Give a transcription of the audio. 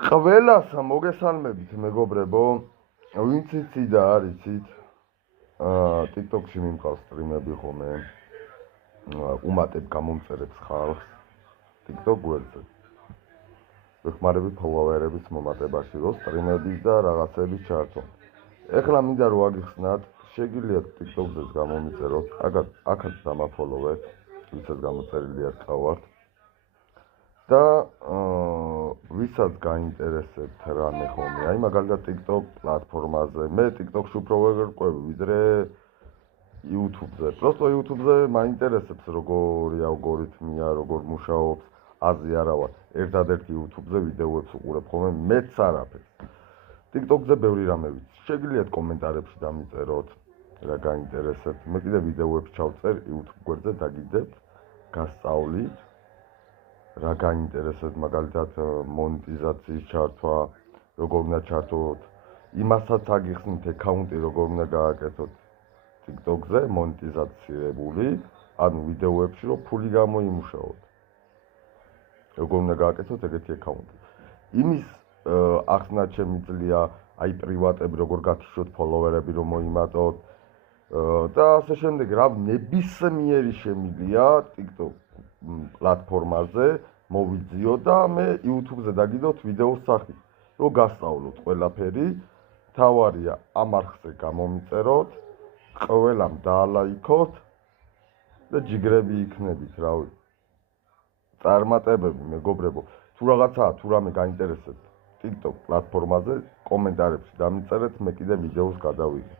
ყველას მოგესალმებით მეგობრებო, ვინც იცი და არ იცით, TikTok-ში მიმყავს სტრიმები ხომე, უმატებ გამომწერებს ხალხს TikTok გვერდზე. ვეხმარები ფოლოვერების მომატებაში, რომ სტრიმების და რაღაცების ჩართვა. ეხლა მინდა რომ აგიხსნათ, შეგიძლიათ TikTok-ზე გამომიწეროთ, აქაც დამაფოლოვეთ, ვისაც გამოწერილი არ ყავართ. და ვისაც გაინტერესებთ რამე ხომე, აი მაგალითად TikTok პლატფორმაზე, მე TikTok-ში უფრო ვერ ყვევი, ვიდრე YouTube-ზე. Просто YouTube-ზე მაინტერესებს როგორი ალგორითმია, როგორ მუშაობს, აზრი არა ვარ. ერთადერთი YouTube-ზე ვიდეოებს უყურებ ხომე, მეც არაფერს. TikTok-ზე ბევრი რამე ვიცი. შეგიძლიათ კომენტარებში დამიწეროთ, რა გაინტერესებთ. მე კიდე ვიდეოებს ჩავწერ YouTube გვერდზე დაგიდებთ, გასწავლით. რა გაინტერესებთ, მაგალითად მონეტიზაციის ჩართვა, როგორ უნდა ჩართოთ, იმასაც აგიხსნით აკაუნტი როგორ უნდა გააკეთოთ TikTok-ზე მონეტიზაცირებული, ანუ ვიდეოებში რომ ფული გამოიმუშაოთ. როგორ უნდა გააკეთოთ ეგეთი აკაუნტი. იმის ახსნა შემიძლია აი პრივატები როგორ გათიშოთ ფოლოვერები რომ მოიმატოთ და ასე შემდეგ, რა ნებისმიერი შემიძლია TikTok პლატფორმაზე მოვიძიო და მე YouTube-ზე დაგიდოთ ვიდეოს სახით, რომ გასწავლოთ ყველაფერი. თავარია ამ არხზე გამომიწეროთ, ყველამ დაალაიქოთ და ჯიგრები იქნებით, რავი. წარმატებები მეგობრებო, თუ რაღაცაა, თუ რამე გაინტერესებთ TikTok პლატფორმაზე, კომენტარებში დამიწერეთ, მე კიდე ვიდეოს გადავიღებ.